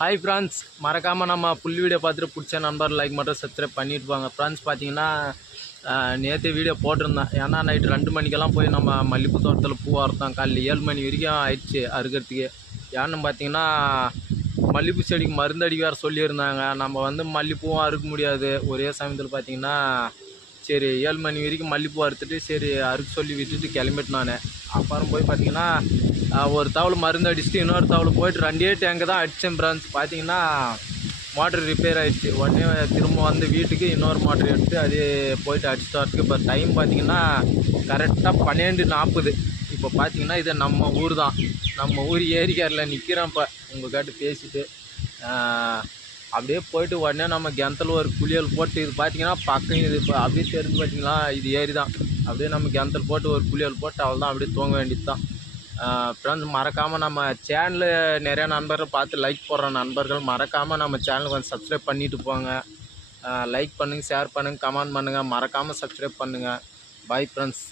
Hi France, மறக்காமல் நம்ம புல் video பார்த்துட்டு பிடிச்ச நண்பர் லைக் மட்டும் சப்ஸ்கிரைப் பண்ணிட்டு போங்க. ஃப்ரான்ஸ் பார்த்தீங்கன்னா நேற்று வீடியோ போட்டிருந்தேன். ஏன்னா நைட்டு 2 மணிக்கெல்லாம் போய் நம்ம மல்லிகைப்பூ தோட்டத்தில் பூ அறுத்தோம். காலையில் 7 மணி வரைக்கும் ஆயிடுச்சு அறுக்கிறதுக்கு. ஏன்னு பார்த்தீங்கன்னா மல்லிகைப்பூ செடிக்கு மருந்து அடிக்க வேறு சொல்லியிருந்தாங்க. நம்ம மல்லிகைப்பூவும் அறுக்க முடியாது. ஒரே சமயத்தில் பார்த்தீங்கன்னா சரி 7 மணி வரைக்கும் மல்லிகைப்பூ அறுத்துட்டு சரி அறுக்க சொல்லி விட்டுட்டு கிளம்பிட்டு நான். அப்புறம் போய் பார்த்தீங்கன்னா ஒரு தவளை மருந்து அடிச்சுட்டு இன்னொரு தவளை போயிட்டு 2 டேங்கு தான் அடித்தேன். ஃப்ரான்ஸ் பார்த்தீங்கன்னா மோட்ரு ரிப்பேர் ஆகிடுச்சு. உடனே திரும்ப வீட்டுக்கு இன்னொரு மோட்ரு எடுத்து அதே போயிட்டு அடிச்சுட்டு வரதுக்கு இப்போ டைம் பார்த்தீங்கன்னா கரெக்டாக 12:40. இப்போ பார்த்தீங்கன்னா இது நம்ம ஊர் தான். நம்ம ஊர் ஏரிக்காரில் நிற்கிறேன். இப்போ உங்கள் கேட்டு பேசிட்டு அப்படியே போயிட்டு உடனே நம்ம கிணத்துல ஒரு குளியல் போட்டு இது பார்த்தீங்கன்னா பக்கம் இது இப்போ அப்படியே தெரிஞ்சு பார்த்தீங்களா இது ஏரி தான். அப்படியே நம்ம கிணத்துல போட்டு ஒரு குளியல் போட்டு அவள் தான் அப்படியே தூங்க வேண்டியது தான். ஃப்ரெண்ட்ஸ், மறக்காமல் நம்ம சேனலில் நிறையா நண்பர்கள் பார்த்து லைக் போடுற நண்பர்கள் மறக்காமல் நம்ம சேனலுக்கு சப்ஸ்கிரைப் பண்ணிவிட்டு போங்க. லைக் பண்ணுங்கள், ஷேர் பண்ணுங்கள், கமெண்ட் பண்ணுங்கள். மறக்காமல் சப்ஸ்கிரைப் பண்ணுங்கள். Bye friends.